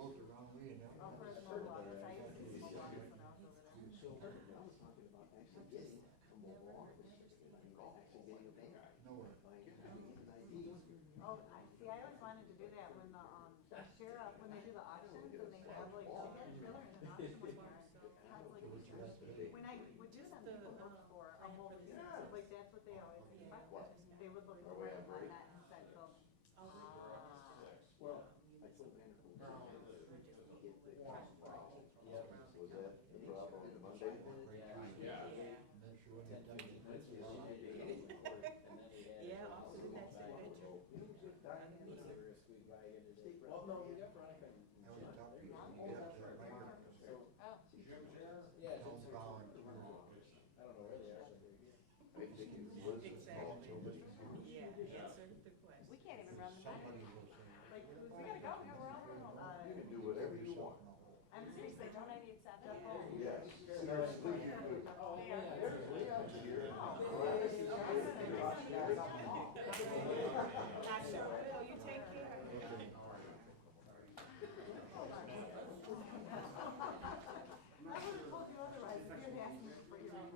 goes the wrong way and Oh, for the mobile office, I used to use mobile office when I was over there. I was talking about actually getting a mobile office system, actually getting a bank. nowhere. Oh, see, I always wanted to do that when the, sheriff, when they do the auctions, and they have like, they had a trailer in an auction one year, has like, when I would do them, people look for a mobile system, like, that's what they always expected. They would look for it on that and said, go, Well, I told Vanderpool. Was that the problem on Monday? Yeah. And then she went and dug it. Yeah, I'll do that signature. Well, no, we got Veronica. I always tell people, you get up to the bank, oh. Yeah, don't volunteer. I don't know where they are. I think it was called somebody. Yeah, answer the question. We can't even run the bank. Somebody will say, Like, we gotta go, yeah, we're all, You can do whatever you want. I'm seriously, don't I need seven? Yes. Seriously, you could. Oh, yeah, there's Leon's here. Not sure. Will you take care? I would have told you otherwise, if you're asking for your own.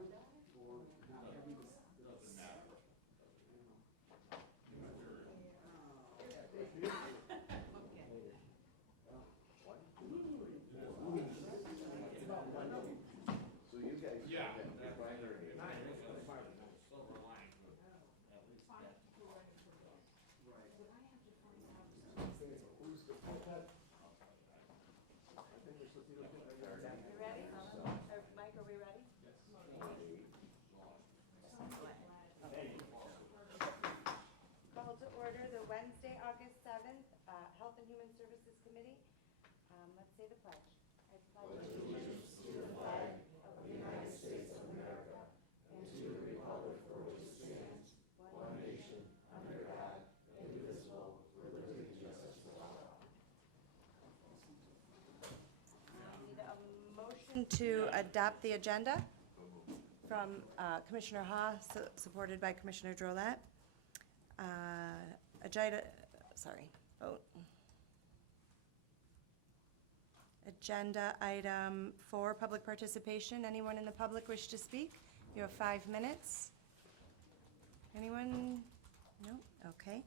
So you guys. Yeah. You ready? Mike, are we ready? Call to order the Wednesday, August 7th, Health and Human Services Committee. Let's say the pledge. I pledge allegiance to the flag of the United States of America and to the republic for which it stands, one nation, under God, indivisible, with liberty and justice for all. Need a motion to adopt the agenda from Commissioner Ha, supported by Commissioner Drollet. Vote. Agenda item 4, public participation. Anyone in the public wish to speak? You have 5 minutes. Anyone? No? Okay.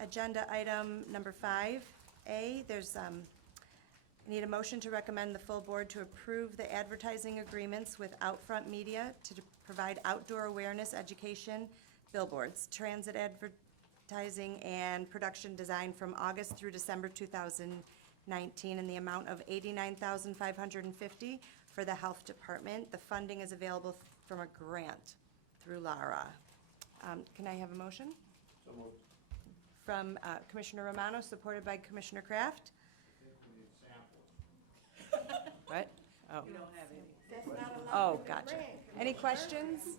Agenda item number 5A, there's, I need a motion to recommend the full board to approve the advertising agreements with Outfront Media to provide outdoor awareness education, billboards, transit advertising, and production design from August through December 2019 in the amount of $89,550 for the Health Department. The funding is available from a grant through LARA. Can I have a motion? So moved. From Commissioner Romano, supported by Commissioner Kraft. What? Oh. We don't have any. Oh, gotcha. Any questions?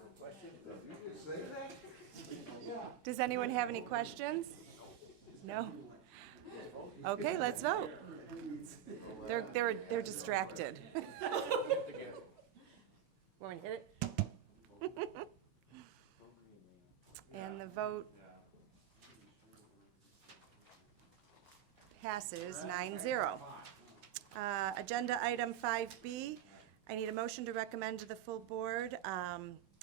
Does anyone have any questions? No? Okay, let's vote. They're distracted. Want me to hit it? And the vote passes 9-0. Agenda item 5B, I need a motion to recommend to the full board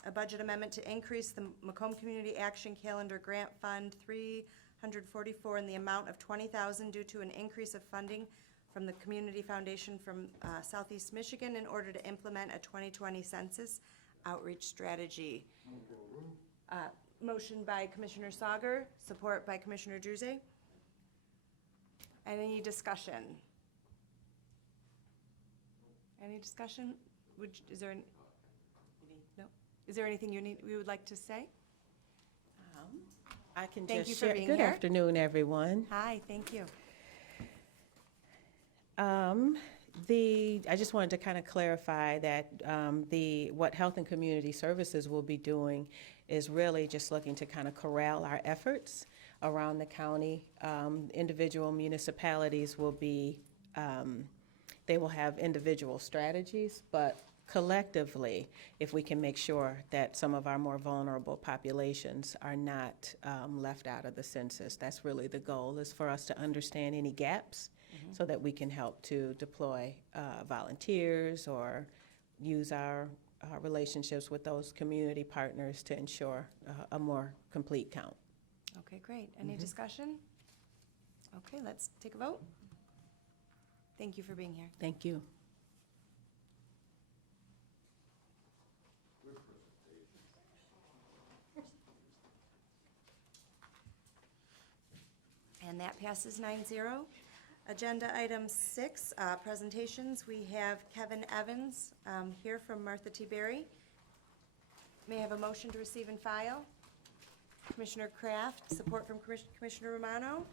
a budget amendment to increase the Macomb Community Action Calendar Grant Fund 344 in the amount of $20,000 due to an increase of funding from the Community Foundation from Southeast Michigan in order to implement a 2020 census outreach strategy. Motion by Commissioner Sauger, support by Commissioner Druze. Any discussion? Any discussion? Is there no? Is there anything we would like to say? I can Thank just you for share. being Good here. afternoon, everyone. Hi, thank you. I just wanted to kind of clarify that what Health and Community Services will be doing is really just looking to kind of corral our efforts around the county. Individual municipalities will be, they will have individual strategies, but collectively, if we can make sure that some of our more vulnerable populations are not left out of the census, that's really the goal, is for us to understand any gaps so that we can help to deploy volunteers or use our relationships with those community partners to ensure a more complete count. Okay, great. Any discussion? Okay, let's take a vote. Thank you for being here. Thank you. And that passes 9-0. Agenda item 6, presentations. We have Kevin Evans here from Martha T. Berry. May I have a motion to receive and file? Commissioner Kraft, support from Commissioner Romano.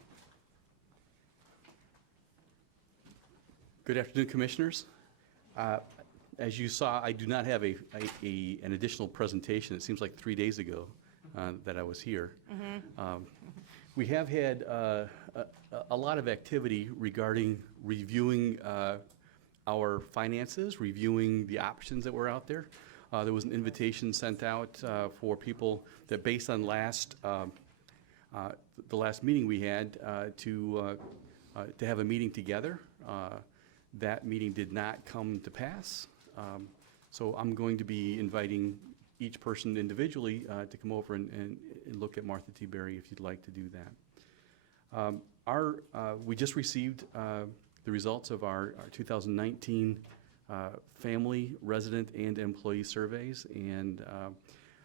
Good afternoon, Commissioners. As you saw, I do not have an additional presentation. It seems like 3 days ago that I was here. We have had a lot of activity regarding reviewing our finances, reviewing the options that were out there. There was an invitation sent out for people that, based on the last meeting we had, to have a meeting together. That meeting did not come to pass. So I'm going to be inviting each person individually to come over and look at Martha T. Berry if you'd like to do that. We just received the results of our 2019 family, resident, and employee surveys, and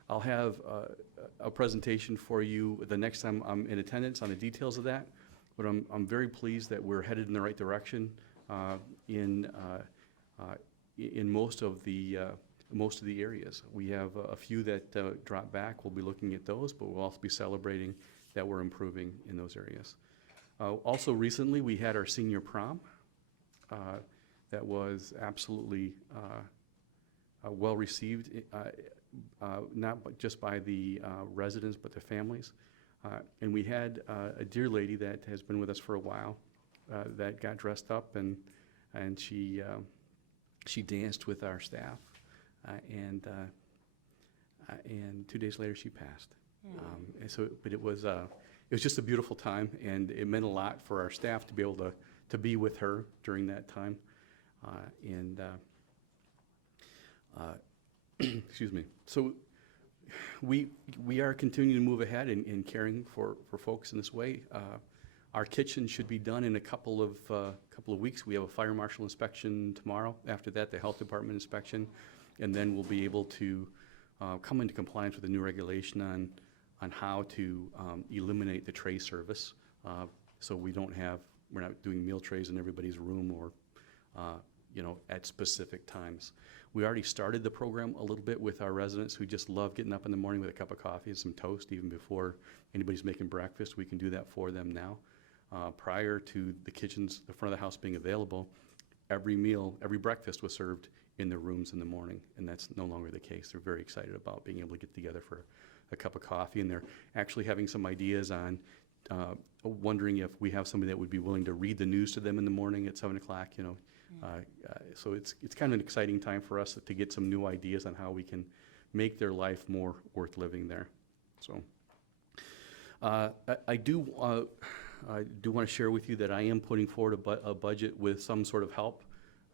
I'll have a presentation for you the next time I'm in attendance on the details of that. But I'm very pleased that we're headed in the right direction in most of the areas. We have a few that drop back. We'll be looking at those, but we'll also be celebrating that we're improving in those areas. Also recently, we had our senior prom. That was absolutely well received, not just by the residents, but the families. And we had a dear lady that has been with us for a while that got dressed up, and she danced with our staff, and 2 days later she passed. And so, but it was just a beautiful time, and it meant a lot for our staff to be able to be with her during that time. Excuse me. So we are continuing to move ahead in caring for folks in this way. Our kitchen should be done in a couple of weeks. We have a fire marshal inspection tomorrow. After that, the health department inspection, and then we'll be able to come into compliance with the new regulation on how to eliminate the tray service. So we're not doing meal trays in everybody's room or at specific times. We already started the program a little bit with our residents who just love getting up in the morning with a cup of coffee and some toast even before anybody's making breakfast. We can do that for them now. Prior to the kitchens, the front of the house being available, every breakfast was served in their rooms in the morning, and that's no longer the case. They're very excited about being able to get together for a cup of coffee, and they're actually having some ideas on wondering if we have somebody that would be willing to read the news to them in the morning at 7 o'clock, So it's kind of an exciting time for us to get some new ideas on how we can make their life more worth living there. So I do want to share with you that I am putting forward a budget with some sort of help,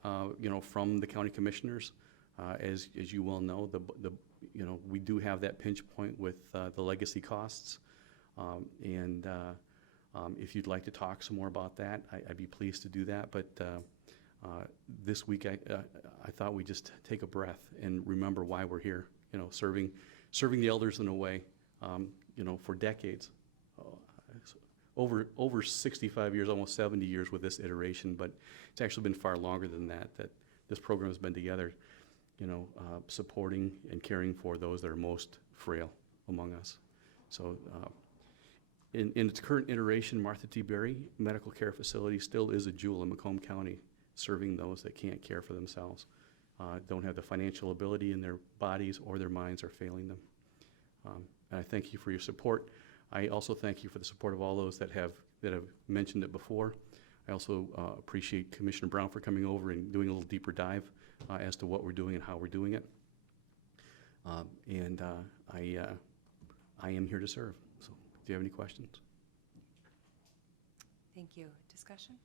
from the county commissioners. As you well know, we do have that pinch point with the legacy costs. If you'd like to talk some more about that, I'd be pleased to do that. But this week, I thought we'd just take a breath and remember why we're here. Serving the elders in a way, for decades, over 65 years, almost 70 years with this iteration. But it's actually been far longer than that this program has been together, supporting and caring for those that are most frail among us. So. In its current iteration, Martha T. Berry Medical Care Facility still is a jewel in Macomb County, serving those that can't care for themselves, don't have the financial ability in their bodies or their minds are failing them. And I thank you for your support. I also thank you for the support of all those that have mentioned it before. I also appreciate Commissioner Brown for coming over and doing a little deeper dive as to what we're doing and how we're doing it. I am here to serve. So, do you have any questions? Thank you. Discussion?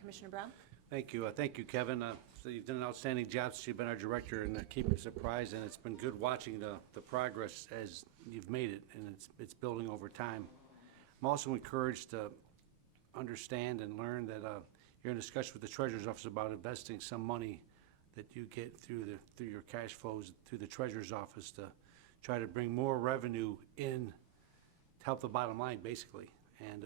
Commissioner Brown? Thank you. Thank you, Kevin. So you've done an outstanding job since you've been our director and keeping us apprised, and it's been good watching the progress as you've made it, and it's building over time. I'm also encouraged to understand and learn that you're in discussion with the Treasurer's Office about investing some money that you get through your cash flows through the Treasurer's Office to try to bring more revenue in to help the bottom line, basically. And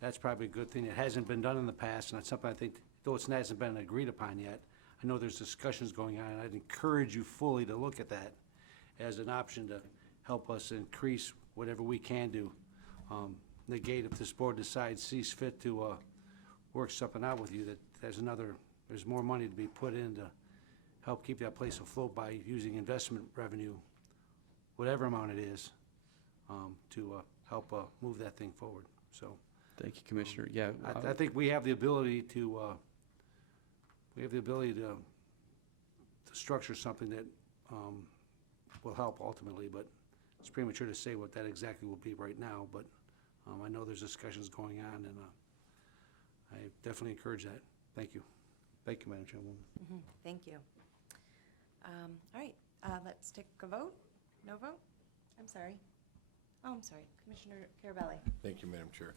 that's probably a good thing. It hasn't been done in the past, and that's something I think, though it hasn't been agreed upon yet, I know there's discussions going on, and I'd encourage you fully to look at that as an option to help us increase whatever we can do. Negate if this board decides, sees fit to work something out with you, that there's more money to be put in to help keep that place afloat by using investment revenue, whatever amount it is, to help move that thing forward. So Thank you, Commissioner. Yeah. I think we have the ability to structure something that will help ultimately, but it's premature to say what that exactly will be right now, but I know there's discussions going on, and I definitely encourage that. Thank you. Thank you, Madam Chairwoman. Thank you. All right, let's take a vote. No vote? I'm sorry. Oh, I'm sorry. Commissioner Carabelli. Thank you, Madam Chair.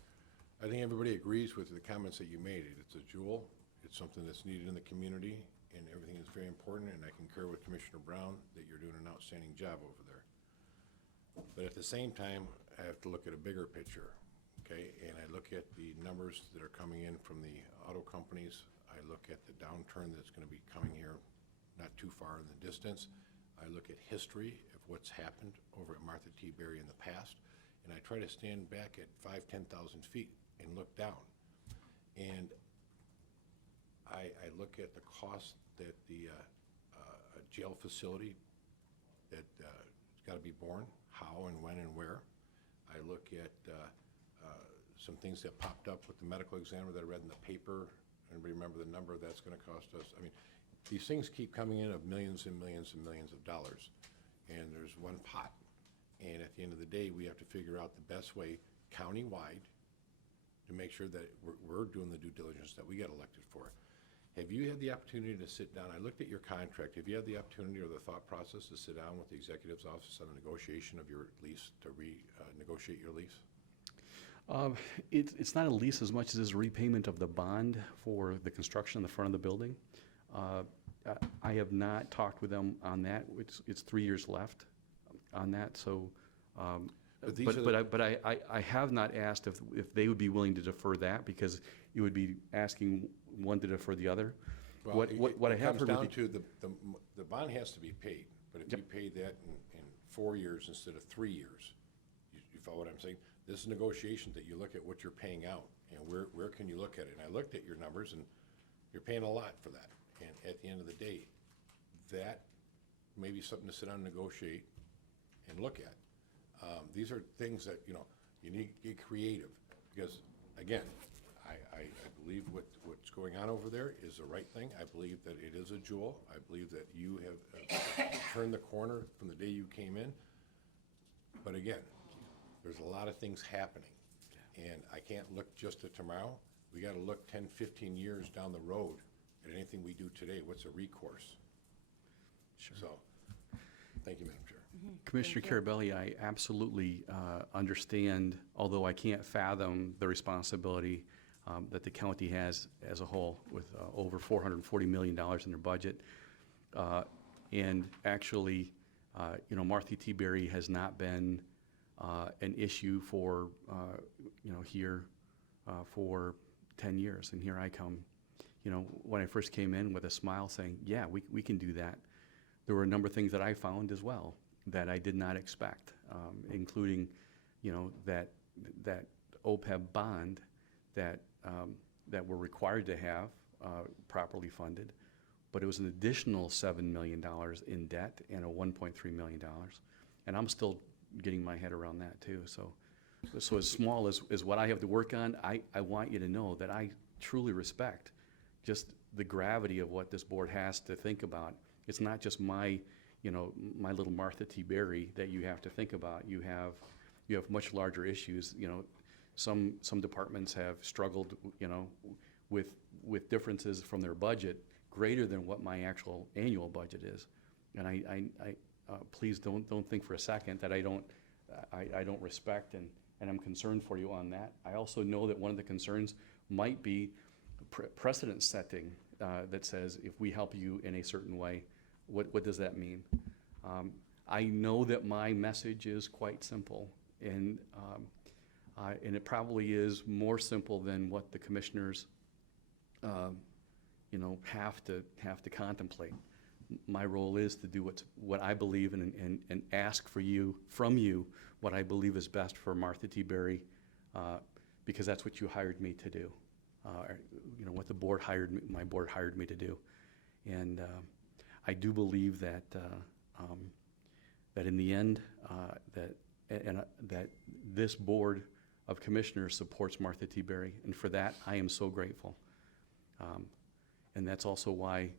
I think everybody agrees with the comments that you made. It's a jewel. It's something that's needed in the community, and everything is very important, and I concur with Commissioner Brown that you're doing an outstanding job over there. But at the same time, I have to look at a bigger picture, okay? And I look at the numbers that are coming in from the auto companies. I look at the downturn that's going to be coming here not too far in the distance. I look at history of what's happened over at Martha T. Berry in the past, and I try to stand back at 5,000 to 10,000 feet and look down. And I look at the cost that the jail facility that it's got to be borne, how and when and where. I look at some things that popped up with the medical examiner that I read in the paper. Anybody remember the number that's going to cost us? I mean, these things keep coming in of millions and millions and millions of dollars, and there's one pot. And at the end of the day, we have to figure out the best way countywide to make sure that we're doing the due diligence that we get elected for. Have you had the opportunity to sit down? I looked at your contract. Have you had the opportunity or the thought process to sit down with the executive's office on the negotiation of your lease, to negotiate your lease? It's not a lease as much as it's a repayment of the bond for the construction on the front of the building. I have not talked with them on that. It's 3 years left on that, so. But I have not asked if they would be willing to defer that, because you would be asking one to defer the other. Well, What I have heard. It comes down to the bond has to be paid, but if you pay that in 4 years instead of 3 years, you follow what I'm saying? This is negotiations that you look at what you're paying out, and where can you look at it? And I looked at your numbers, and you're paying a lot for that. And at the end of the day, that may be something to sit down and negotiate and look at. These are things that, you need to get creative, because, again, I believe what's going on over there is the right thing. I believe that it is a jewel. I believe that you have turned the corner from the day you came in. But again, there's a lot of things happening, and I can't look just at tomorrow. We got to look 10, 15 years down the road at anything we do today. What's a recourse? Sure. So, thank you, Madam Chair. Commissioner Carabelli, I absolutely understand, although I can't fathom the responsibility that the county has as a whole, with over $440 million in their budget. And actually, Martha T. Berry has not been an issue for, here for 10 years. And here I come, when I first came in with a smile saying, yeah, we can do that. There were a number of things that I found as well that I did not expect, including, that OPEB bond that we're required to have properly funded, but it was an additional $7 million in debt and a $1.3 million. And I'm still getting my head around that too. So as small as what I have to work on, I want you to know that I truly respect just the gravity of what this board has to think about. It's not just my little Martha T. Berry that you have to think about. You have much larger issues. Some departments have struggled, with differences from their budget greater than what my actual annual budget is. And please don't think for a second that I don't respect and I'm concerned for you on that. I also know that one of the concerns might be precedent setting that says if we help you in a certain way, what does that mean? I know that my message is quite simple, and it probably is more simple than what the commissioners have to contemplate. My role is to do what I believe and ask from you what I believe is best for Martha T. Berry, because that's what you hired me to do. What the board my board hired me to do. And I do believe that that in the end, that this board of commissioners supports Martha T. Berry, and for that I am so grateful. And that's also why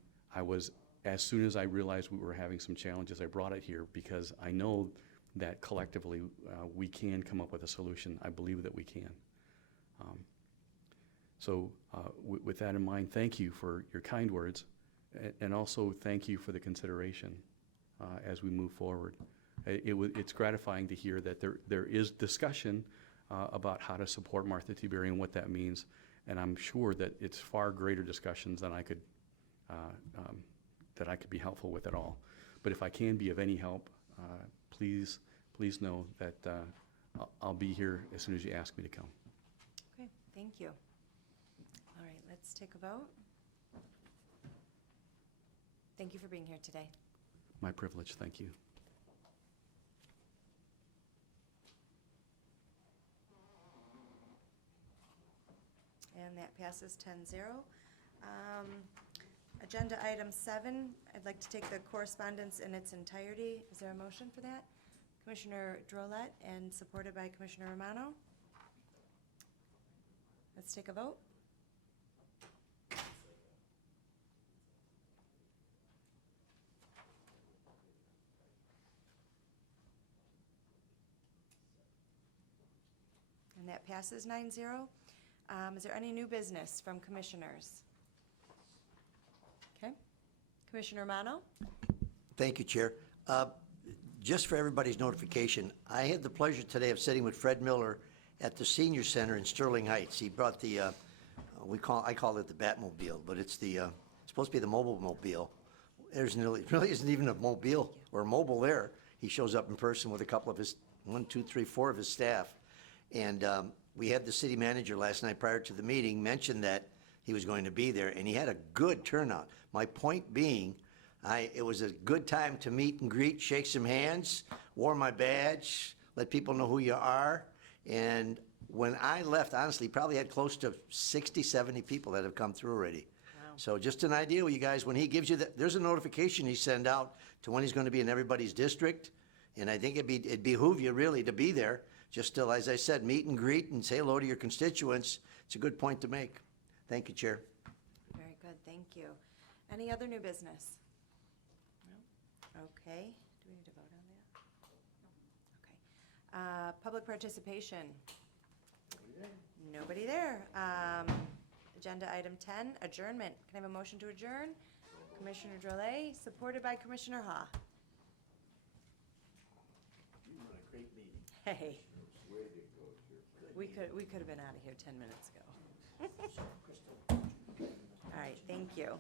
as soon as I realized we were having some challenges, I brought it here, because I know that collectively we can come up with a solution. I believe that we can. So with that in mind, thank you for your kind words, and also thank you for the consideration as we move forward. It's gratifying to hear that there is discussion about how to support Martha T. Berry and what that means, and I'm sure that it's far greater discussions than I could be helpful with at all. But if I can be of any help, please know that I'll be here as soon as you ask me to come. Okay, thank you. All right, let's take a vote. Thank you for being here today. My privilege, thank you. And that passes 10-0. Agenda item 7, I'd like to take the correspondence in its entirety. Is there a motion for that? Commissioner Drolet and supported by Commissioner Romano. Let's take a vote. And that passes 9-0. Is there any new business from commissioners? Okay. Commissioner Romano? Thank you, Chair. Just for everybody's notification, I had the pleasure today of sitting with Fred Miller at the Senior Center in Sterling Heights. He brought the, I call it the Batmobile, but it's supposed to be the Mobile-mobile. It really isn't even a mobile or mobile there. He shows up in person with a couple of his, 4 of his staff. And we had the city manager last night prior to the meeting mention that he was going to be there, and he had a good turnout. My point being, it was a good time to meet and greet, shake some hands, wore my badge, let people know who you are. And when I left, honestly, probably had close to 60, 70 people that have come through already. Wow. So just an idea with you guys, when he gives you there's a notification he send out to when he's going to be in everybody's district. And I think it'd behoove you really to be there. Just still, as I said, meet and greet and say hello to your constituents. It's a good point to make. Thank you, Chair. Very good, thank you. Any other new business? No? Okay. Do we need to vote on that? Okay. Public participation? Nobody there. Agenda item 10, adjournment. Can I have a motion to adjourn? Commissioner Drolet, supported by Commissioner Ha. You run a great meeting. Hey, Way to go, sir. we could have been out of here 10 minutes ago. All right, thank you.